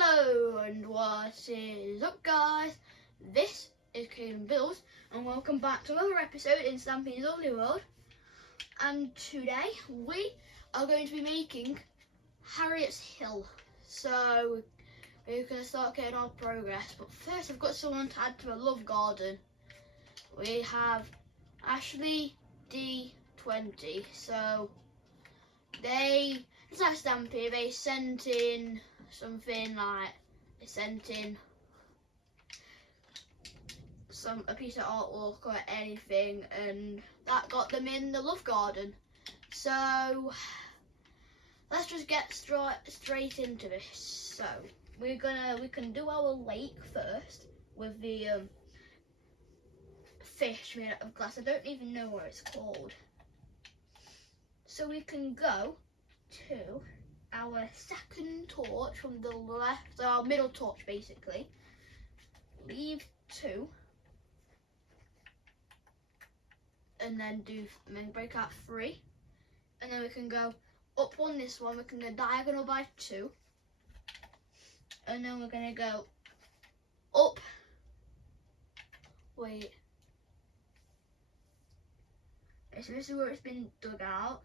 Hello and what is up, guys? This is Kaiden-Buildz and welcome back to another episode in Stampy's Lovely World. And today we are going to be making Harriet's hill. So we're going to start getting our progress. But first I've got someone to add to a love garden. We have Ashley D20. So it's like Stampy, they sent in something like, they sent in a piece of artwork or anything, and that got them in the love garden. So let's just get straight into this. So we can do our lake first with the fish made out of glass. I don't even know what it's called. So we can go to our second torch from the left, so our middle torch basically. Leave 2, and then break out 3, and then we can go up on this one. We can go diagonal by 2, and then we're gonna go up. Wait. So this is where it's been dug out.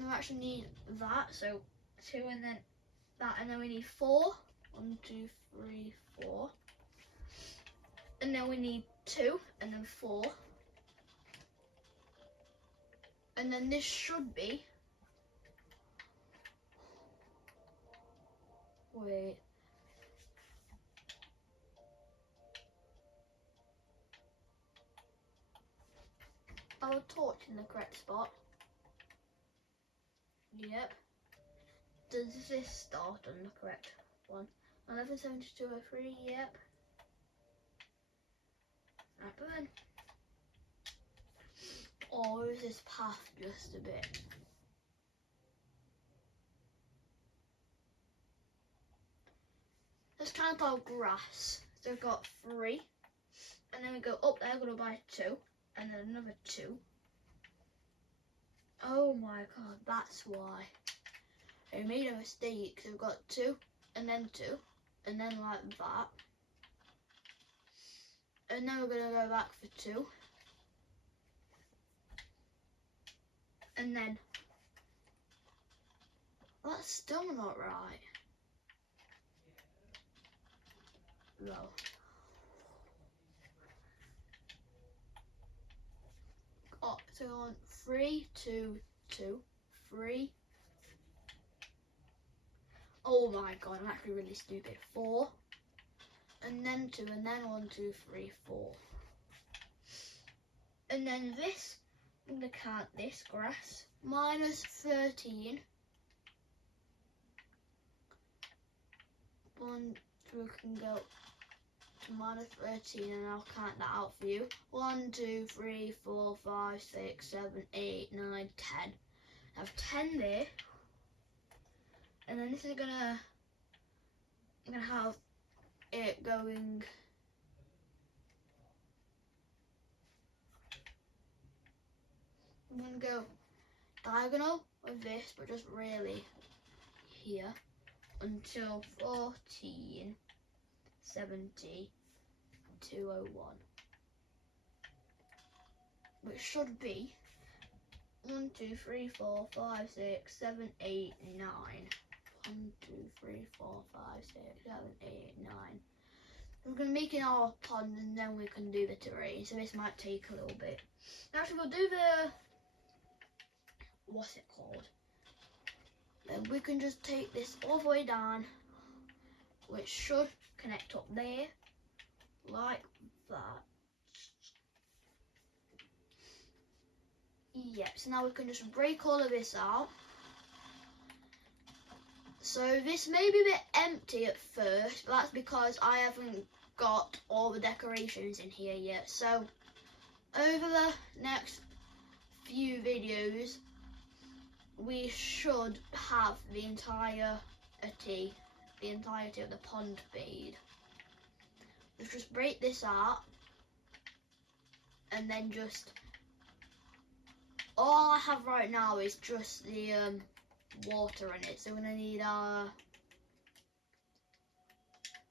We actually need that, so 2 and then that, and then we need 4. 1, 2, 3, 4. And then we need 2 and then 4. And then this should be, wait. Our torch in the correct spot. Yep. Does this start on the correct one? 117203, yep. Right, burn. Or is this path just a bit? Let's count our grass. So we've got 3, and then we go up there, go by 2, and then another 2. Oh my god, that's why. I made a mistake. So we've got 2, and then 2, and then like that. And then we're gonna go back for 2. And then that's still not right. No. Oh, so on 3, 2, 2, 3. Oh my god, I'm actually really stupid. 4, and then 2, and then 1, 2, 3, 4. And then this, I'm gonna count this grass. Minus 13. 1, we can go to minus 13, and I'll count that out for you. 1, 2, 3, 4, 5, 6, 7, 8, 9, 10. I have 10 there. And then this is I'm gonna have it going. I'm gonna go diagonal with this, but just really here until 14, 70, 201. Which should be 1, 2, 3, 4, 5, 6, 7, 8, 9. 1, 2, 3, 4, 5, 6, 7, 8, 9. We're going to make it our pond, and then we can do the terrain, so this might take a little bit. Actually, we'll do the, what's it called? Then we can just take this all the way down, which should connect up there, like that. Yep, so now we can just break all of this out. So this may be a bit empty at first, but that's because I haven't got all the decorations in here yet. So over the next few videos, we should have the entirety of the pond made. Let's just break this out, and then just, all I have right now is just the water in it. So we're going to need our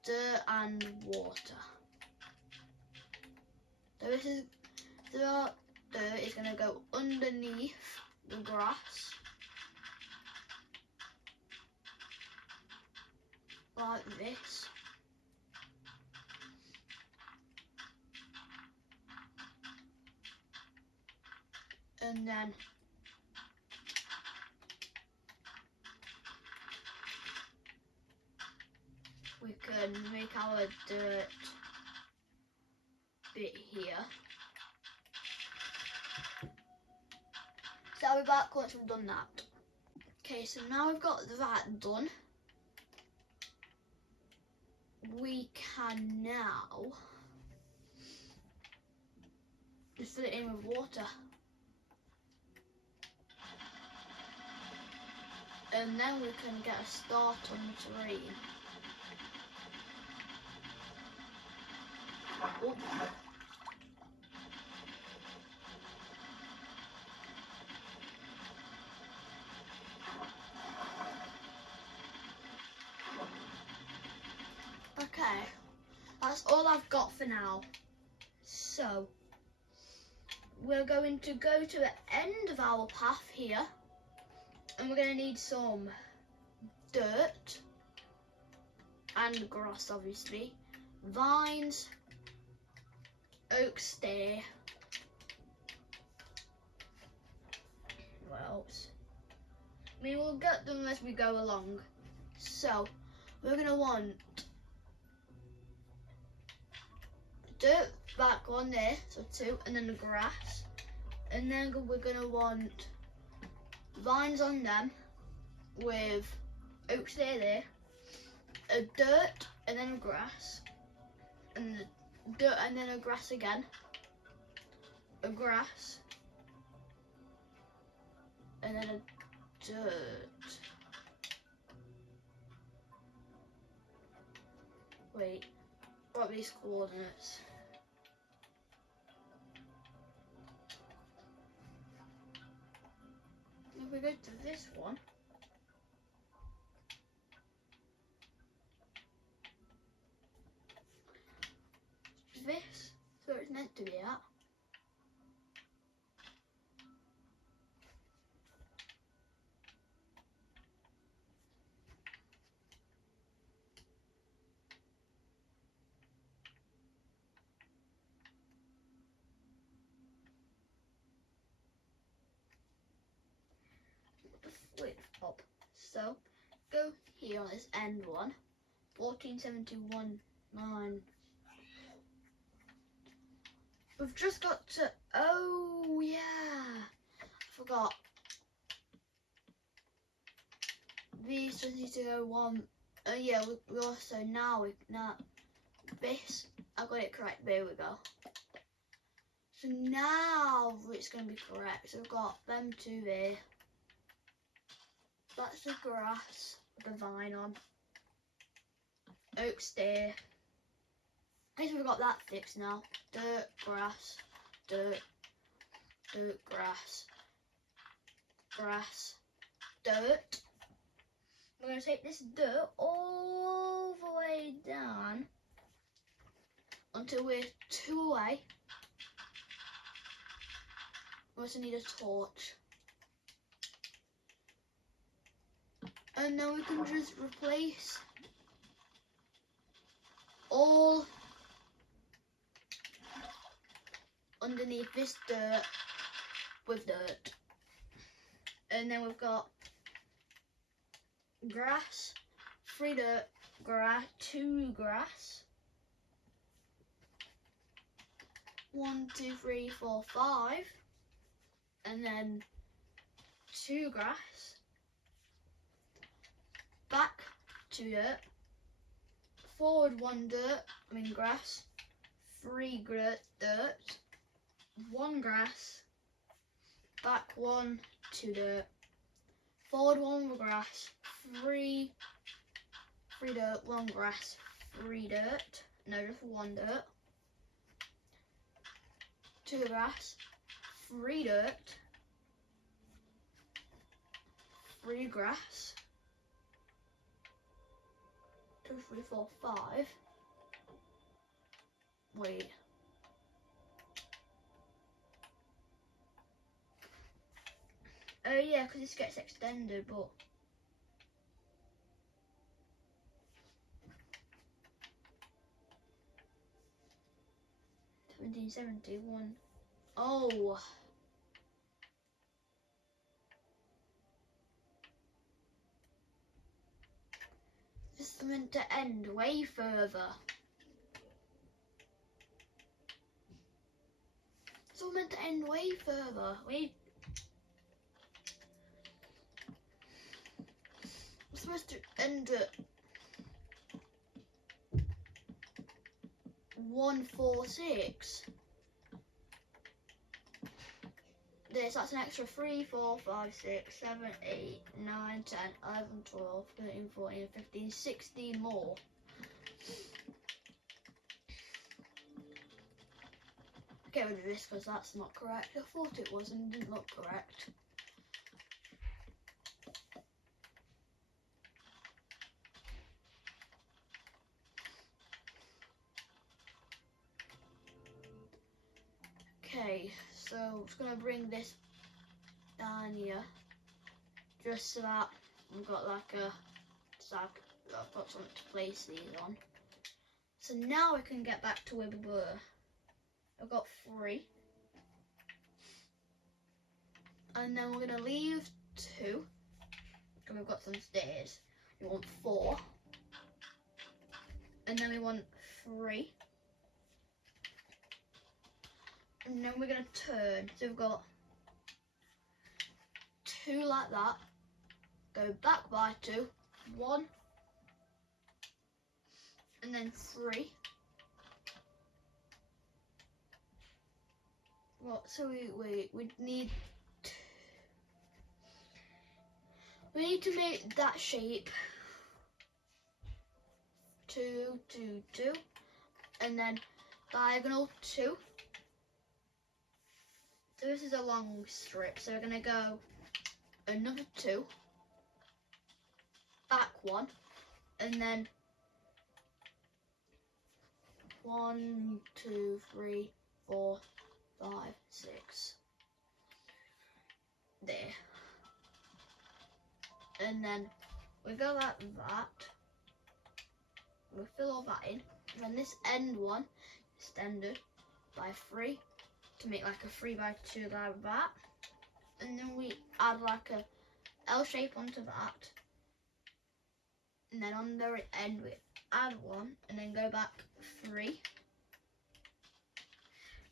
dirt and water. So this is, the dirt is going to go underneath the grass. Like this. And then we can make our dirt bit here. So I'll be back once we've done that. Okay, so now we've got that done. We can now just fill it in with water. And then we can get a start on the terrain. Oh. Okay, that's all I've got for now. So, we're going to go to the end of our path here. And we're going to need some dirt and grass, obviously. Vines, oak stay. What else? I mean, we'll get them as we go along. So, we're going to want dirt back on there, so 2, and then the grass. And then we're going to want vines on them with oak stay there. A dirt, and then a grass. And the dirt, and then a grass again. A grass. And then a dirt. Wait, what are these coordinates? If we go to this one, this, so it's meant to be at. Flip up. So go here on this end one. 1471 9. We've just got to, oh yeah, I forgot. These just need to go one. Yeah, we also now this, I got it correct. There we go. So now it's going to be correct. So we've got them 2 there. That's the grass with the vine on. Oak stay. I guess we've got that fixed now. Dirt, grass, dirt, dirt, grass, grass, dirt. We're going to take this dirt all the way down until we're 2 away. We also need a torch. And then we can just replace all underneath this dirt with dirt. And then we've got grass, 3 dirt, grass, 2 grass. 1, 2, 3, 4, 5. And then 2 grass. Back 2 dirt. Forward 1 dirt, grass. 3 dirt. 1 grass. Back 1, 2 dirt. Forward 1 grass. 3 dirt, 1 grass. 3 dirt. No, just 1 dirt. 2 grass. 3 dirt. 3 grass. 2, 3, 4, 5. Wait. Oh yeah, because this gets extended, but 1771. Oh. This is meant to end way further. It's all meant to end way further. Wait. It's supposed to end at 146. That's an extra 3, 4, 5, 6, 7, 8, 9, 10, 11, 12, 13, 14, 15, 16 more. Get rid of this because that's not correct. I thought it was and it didn't look correct. Okay, so I'm just going to bring this down here just so that I've got like a sack. I've got something to place these on. So now I can get back to where we were. I've got 3. And then we're going to leave 2. And we've got some stairs. We want 4. And then we want 3. And then we're going to turn. So we've got 2 like that. Go back by 2. 1. And then 3. What? So we need to make that shape 2, 2, 2, and then diagonal 2. So this is a long strip. So we're gonna go another 2, back 1, and then 1, 2, 3, 4, 5, 6. There. And then we go like that. We fill all that in. And then this end one is extended by 3 to make like a 3 by 2 like that. And then we add like a L shape onto that. And then on the end we add 1 and then go back 3.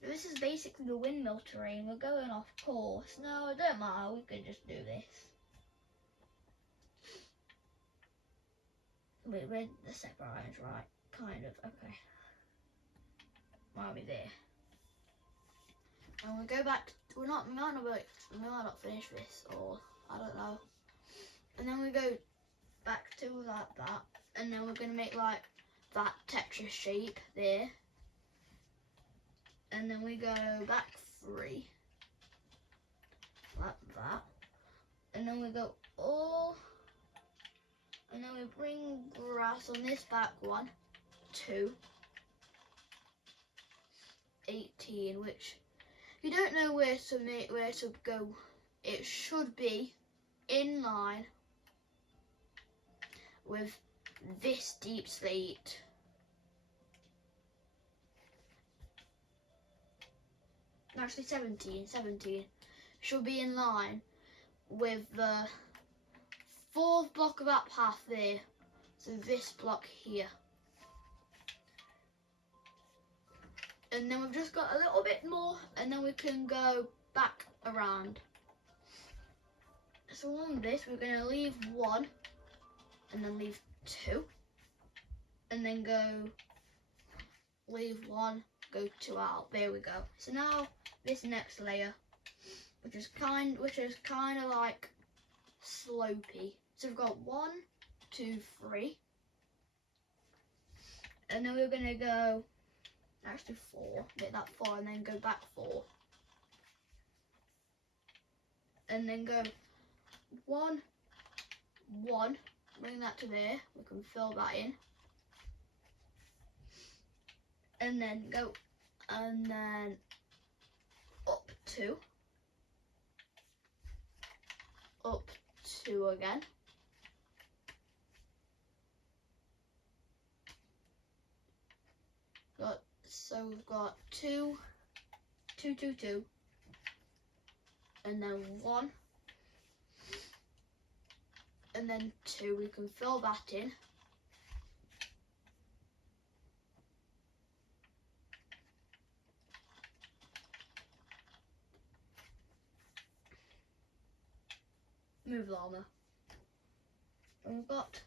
This is basically the windmill terrain. We're going off course. No, it don't matter. We can just do this. Wait, where the separate lines, right? Kind of. Okay. Might be there. And we go back. We might not finish this, or I don't know. And then we go back to like that, and then we're gonna make like that Tetris shape there. And then we go back 3, like that. And then we go all, and then we bring grass on this back one, 2, 18, which if you don't know where to go, it should be in line with this deep slate. Actually 17 should be in line with the 4th block of that path there, so this block here. And then we've just got a little bit more, and then we can go back around. So on this we're going to leave 1 and then leave 2 and then go leave 1, go 2 out. There we go. So now this next layer, which is kind of like slopey. So we've got 1, 2, 3, and then we're gonna go actually 4. Make that 4, and then go back 4, and then go 1, 1, bring that to there, we can fill that in. And then go, and then up 2. Up 2 again. So we've got 2, 2, 2, 2, and then 1, and then 2. We can fill that in. Move llama. And we've got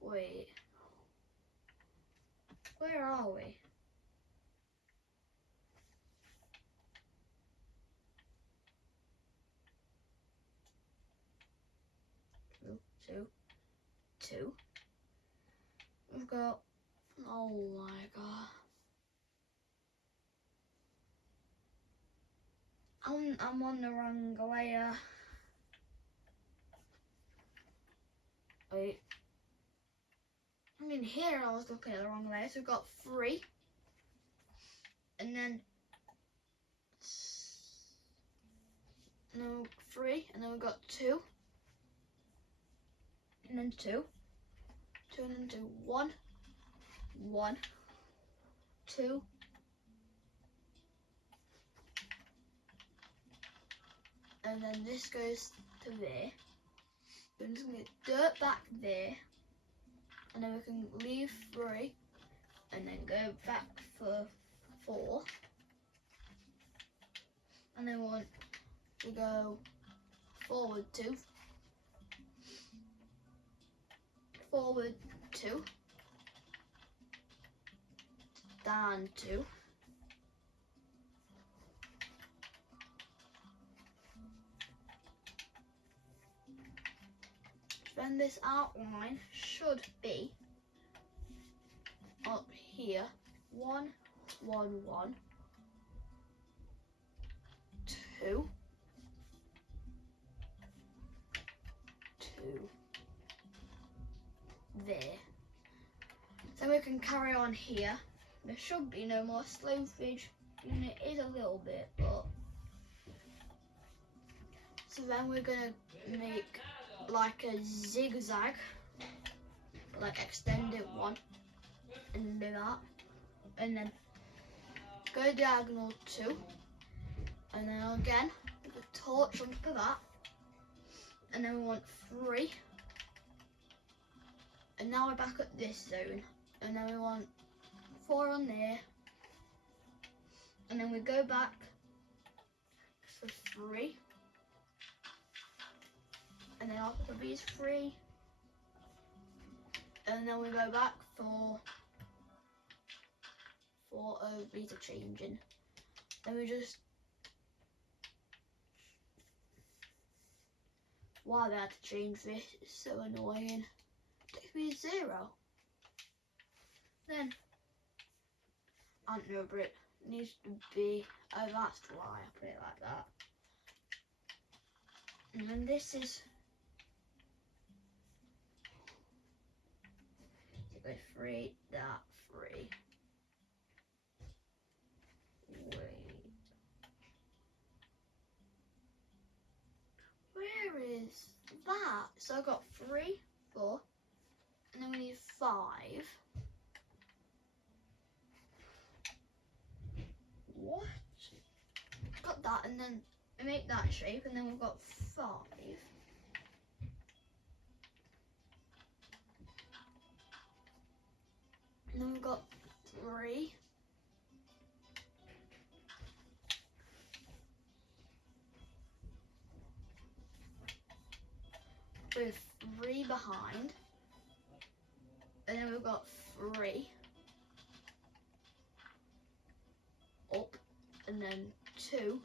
wait. Where are we? Two, 2. We've got, oh my god. I'm on the wrong layer. Wait. I mean, here I was looking at the wrong layer. So we've got 3. And then no 3. And then we've got 2. And then 2. 2 and then 2. 1. 1. 2. And then this goes to there. I'm just going to get dirt back there. And then we can leave 3. And then go back for 4. And then we want to go forward 2. Forward 2. Down 2. Then this outline should be up here. 1, 1, 1, 2, 2, there. So we can carry on here. There should be no more slougage. And it is a little bit, but so then we're gonna make like a zigzag, like extend it 1 and do that, and then go diagonal 2, and then again with a torch on top of that, and then we want 3, and now we're back at this zone, and then we want 4 on there, and then we go back for 3, and then after these 3, and then we go back for 4. Oh, these are changing. Then we just, why they had to change this? It's so annoying. It takes me to 0. Then ant rubric needs to be, oh that's why I put it like that. And then this is, so go 3, that 3. Wait. Where is that? So I got 3, 4, and then we need 5. What? Got that, and then we make that shape, and then we've got 5. And then we've got 3. With 3 behind. And then we've got 3 up, and then 2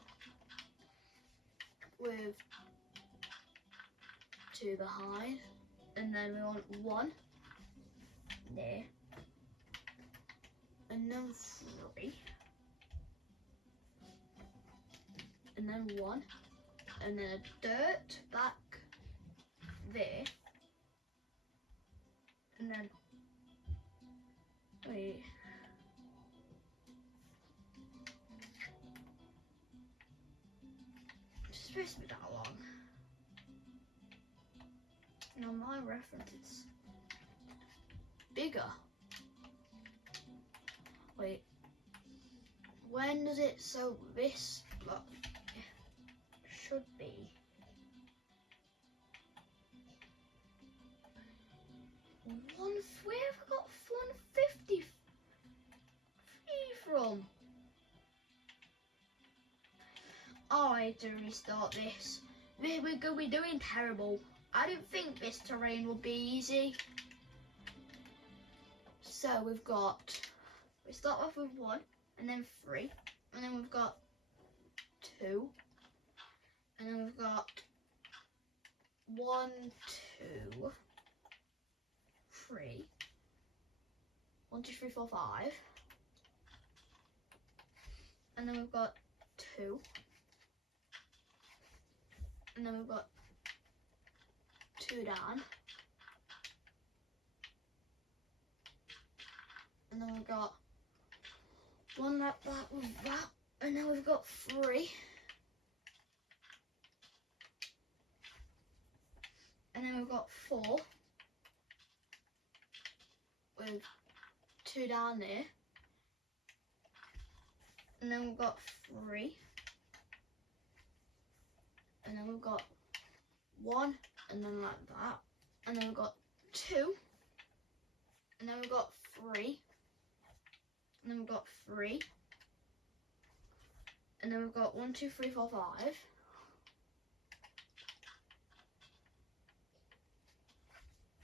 with 2 behind, and then we want 1 there, and then 3, and then 1, and then a dirt back there, and then wait. It's supposed to be that long. Now my reference is bigger. Wait. When does it, so this block should be 1, where have I got 153 from? Oh, I need to restart this. We're going to be doing terrible. I didn't think this terrain would be easy. So we start off with 1, and then 3, and then we've got 2, and then we've got 1, 2, 3, 1, 2, 3, 4, 5, and then we've got 2, and then we've got 2 down, and then we've got 1 like that with that, and then we've got 3, and then we've got 4 with 2 down there, and then we've got 3, and then we've got 1, and then like that, and then we've got 2, and then we've got 3, and then we've got 3, and then we've got 1, 2, 3, 4, 5,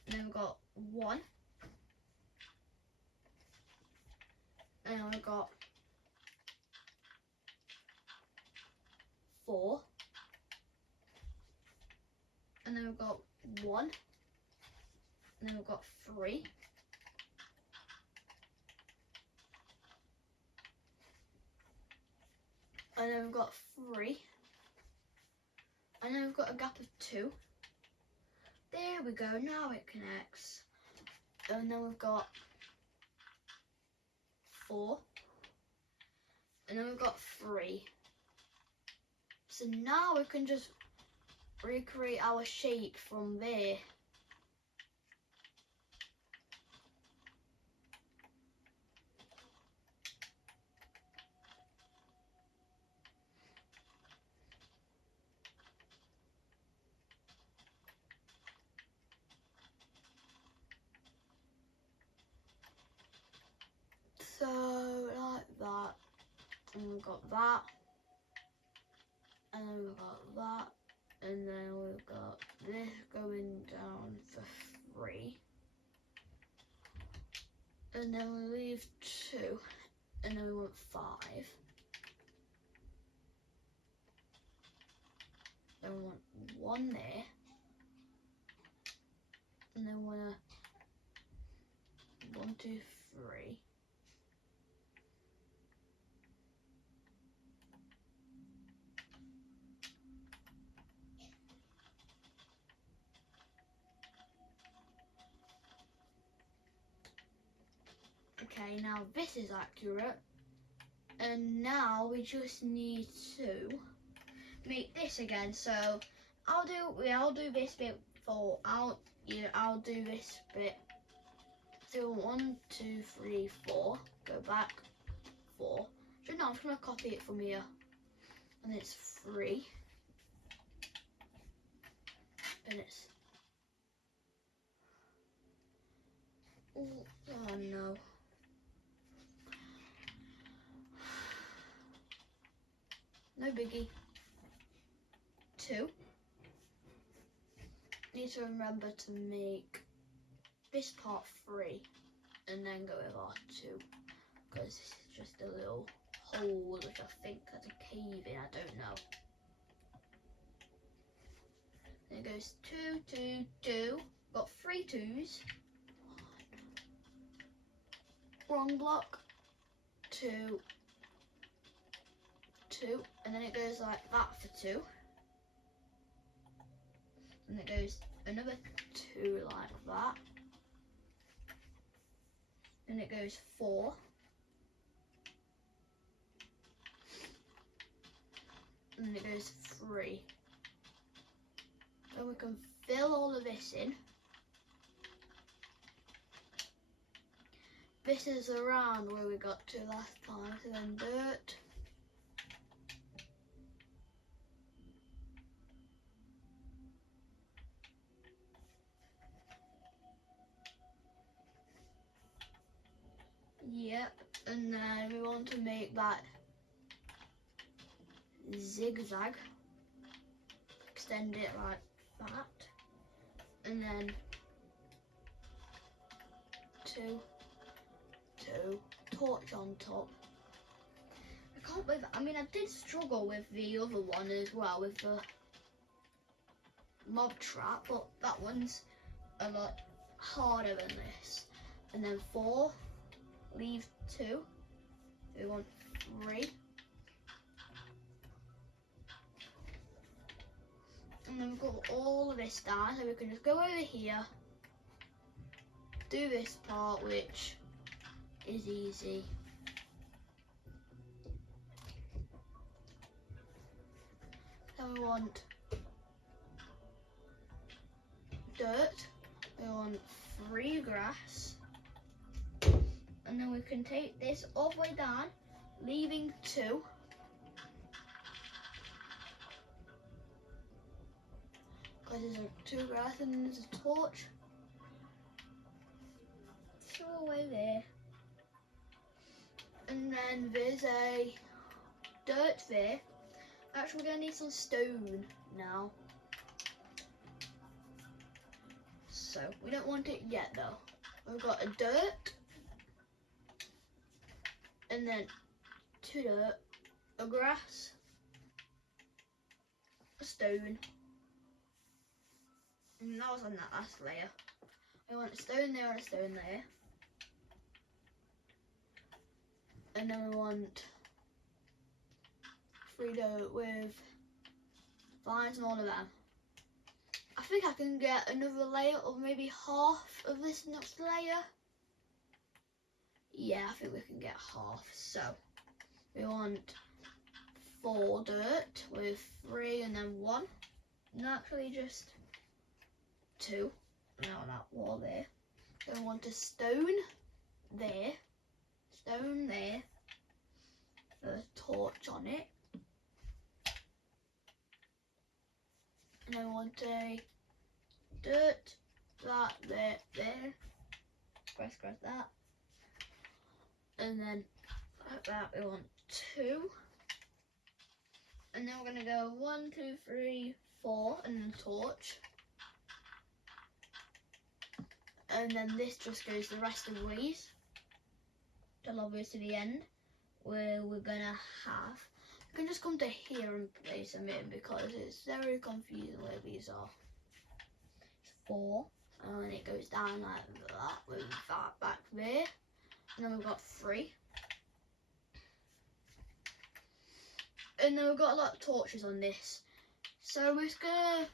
and then we've got 1, and then we've got 4, and then we've got 1, and then we've got 3, and then we've got 3, and then we've got a gap of 2. There we go, now it connects. And then we've got 4, and then we've got 3. So now we can just recreate our shape from there. So like that, and we've got that, and then we've got that, and then we've got this going down for 3, and then we leave 2, and then we want 5, then we want 1 there, and then we want a 1, 2, 3. Okay, now this is accurate, and now we just need to make this again. So I'll do this bit for I'll do this bit. So 1, 2, 3, 4. Go back 4. So now I'm just gonna copy it from here, and it's 3, and it's oh no. No biggie. 2. Need to remember to make this part 3 and then go with our 2, because this is just a little hole which I think has a cave in, I don't know. Then it goes 2, 2, 2. Got 3 2s. 1. Wrong block. 2, 2. 2, and then it goes like that for 2, and it goes another 2 like that, and it goes 4, and it goes 3. So we can fill all of this in. This is around where we got to last time, so then dirt. Yep, and then we want to make that zigzag. Extend it like that. And then 2, 2, torch on top. I can't believe that. I mean, I did struggle with the other one as well, with the mob trap, but that one's a lot harder than this. And then 4, leave 2, we want 3. And then we've got all of this down, so we can just go over here, do this part, which is easy. Then we want dirt, we want 3 grass, and then we can take this all the way down, leaving 2. Because there's 2 grass and there's a torch. Throw away there. And then there's a dirt there. Actually, we're going to need some stone now. So, we don't want it yet though. We've got a dirt. And then 2 dirt. A grass. A stone. And that was on that last layer. We want a stone there and a stone there. And then we want 3 dirt with vines and all of them. I think I can get another layer or maybe half of this next layer. Yeah, I think we can get half. So we want 4 dirt with 3 and then 1. And actually just 2. Now on that wall there. Then we want a stone there. Stone there. A torch on it. And I want a dirt, that, there. Press that. And then like that we want 2. And then we're gonna go 1, 2, 3, 4, and then torch. And then this just goes the rest of the ways till obviously the end, where we're gonna have. You can just come to here and place them in because it's very confusing where these are. It's 4, and then it goes down like that with that back there. And then we've got 3. And then we've got a lot of torches on this. So we're just gonna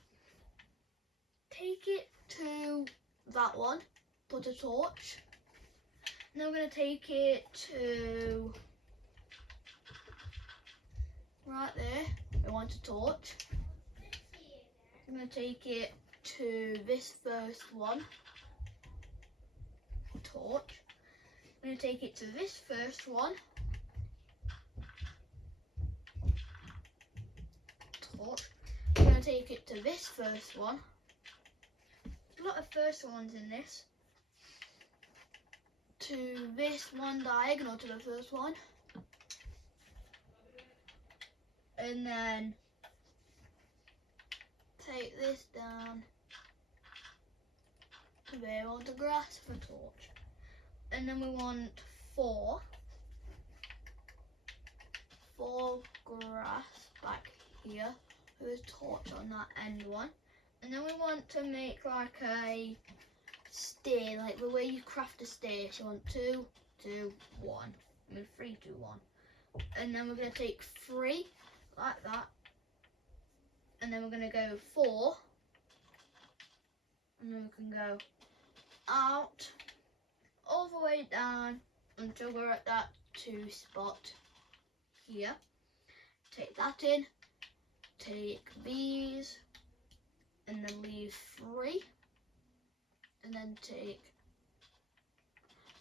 take it to that one, put a torch. And then we're gonna take it to right there. We want a torch. I'm gonna take it to this first one. Torch. I'm gonna take it to this first one. Torch. I'm gonna take it to this first one. A lot of first ones in this. To this one diagonal to the first one. And then take this down to there. We want the grass for torch. And then we want 4 grass back here with a torch on that end one. And then we want to make like a stair, like the way you craft a stair. So you want 2, 2, 1. I mean 3, 2, 1. and then we're going to take 3 like that, and then we're going to go 4, and then we can go out all the way down until we're at that 2 spot here. Take that in, take these, and then leave 3, and then take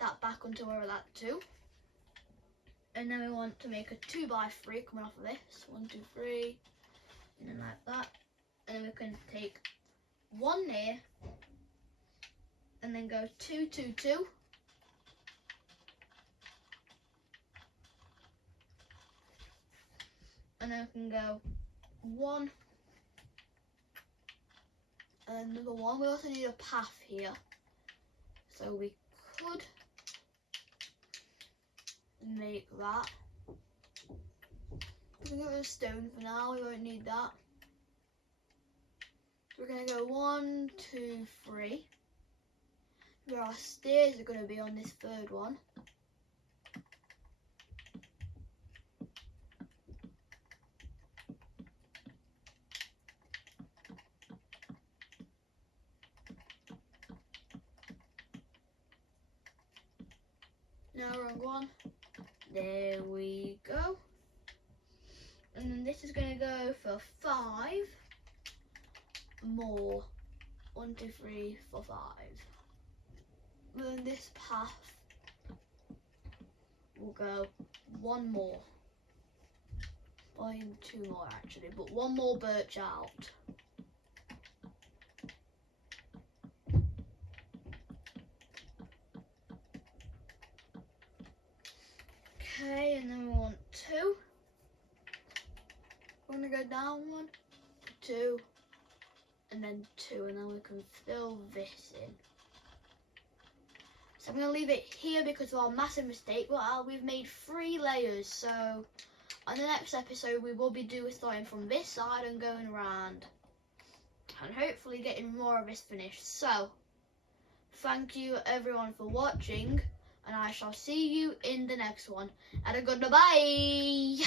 that back until we're at that 2. And then we want to make a 2 by 3 coming off of this. 1, 2, 3, and then like that. And then we can take 1 here, and then go 2, 2, 2. And then we can go 1, and another 1. We also need a path here, so we could make that. We can go with a stone for now, we won't need that. We're going to go 1, 2, 3. Where our stairs are going to be on this 3rd one. No, wrong one. There we go. And then this is going to go for 5 more. 1, 2, 3, 4, 5. And then this path will go 1 more. Or even 2 more actually, but 1 more birch out. Okay, and then we want 2. We're going to go down 1, 2, and then 2, and then we can fill this in. So I'm going to leave it here because of our massive mistake. Well, we've made 3 layers, so on the next episode we will be starting from this side and going around, and hopefully getting more of this finished. So thank you everyone for watching, and I shall see you in the next one. And a goodbye.